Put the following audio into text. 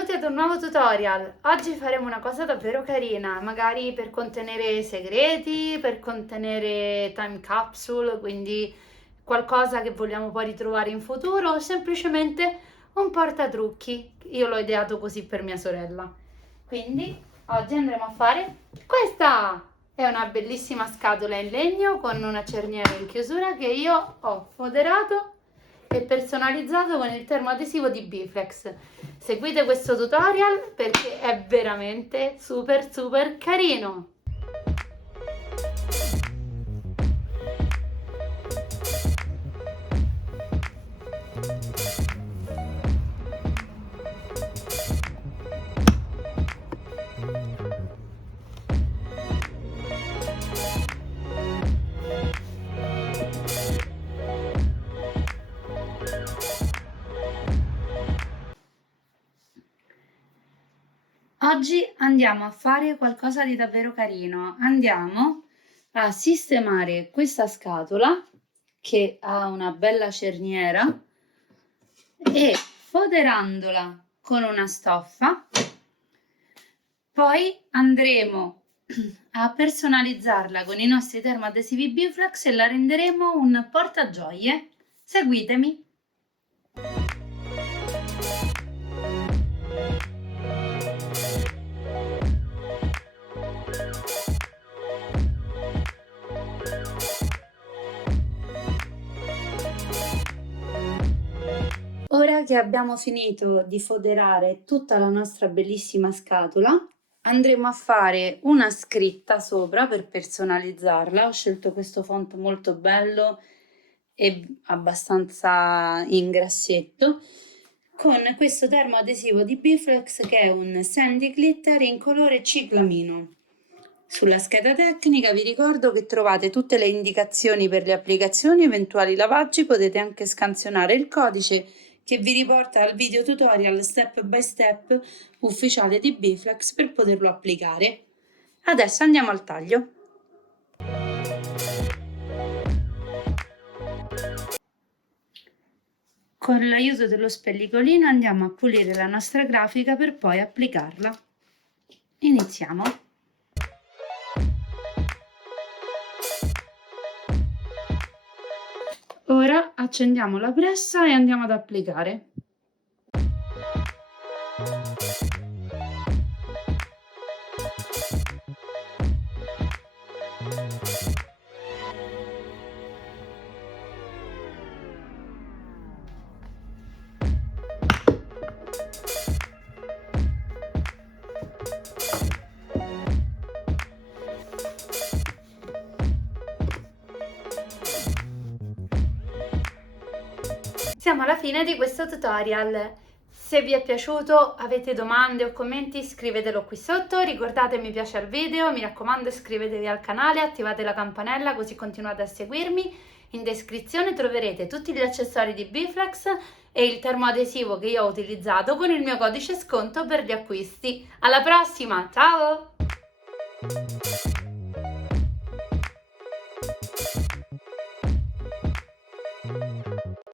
benvenuti ad un nuovo tutorial. Oggi faremo una cosa davvero carina, magari per contenere segreti, per contenere time capsule, quindi qualcosa che vogliamo poi ritrovare in futuro o semplicemente un portatrucchi. Io l'ho ideato così per mia sorella. Quindi oggi andremo a fare questa! È una bellissima scatola in legno con una cerniera in chiusura che io ho foderato e personalizzato con il termoadesivo di Bflex. Seguite questo tutorial perché è veramente super carino. Oggi andiamo a fare qualcosa di davvero carino. Andiamo a sistemare questa scatola che ha una bella cerniera e foderandola con una stoffa, poi andremo a personalizzarla con i nostri termoadesivi Bflex e la renderemo un portagioie. Seguitemi! Ora che abbiamo finito di foderare tutta la nostra bellissima scatola, andremo a fare una scritta sopra per personalizzarla. Ho scelto questo font molto bello e abbastanza in grassetto con questo termoadesivo di Bflex che è un Sandy Glitter in colore ciclamino. Sulla scheda tecnica vi ricordo che trovate tutte le indicazioni per le applicazioni e eventuali lavaggi, potete anche scansionare il codice che vi riporta al video tutorial step by step ufficiale di Bflex per poterlo applicare. Adesso andiamo al taglio. Con l'aiuto dello spellicolino andiamo a pulire la nostra grafica per poi applicarla. Iniziamo. Ora accendiamo la pressa e andiamo ad applicare. Siamo alla fine di questo tutorial. Se vi è piaciuto, avete domande o commenti, scrivetelo qui sotto. Ricordate mi piace al video, mi raccomando iscrivetevi al canale, attivate la campanella così continuate a seguirmi. In descrizione troverete tutti gli accessori di Bflex e il termoadesivo che io ho utilizzato con il mio codice sconto per gli acquisti. Alla prossima, ciao!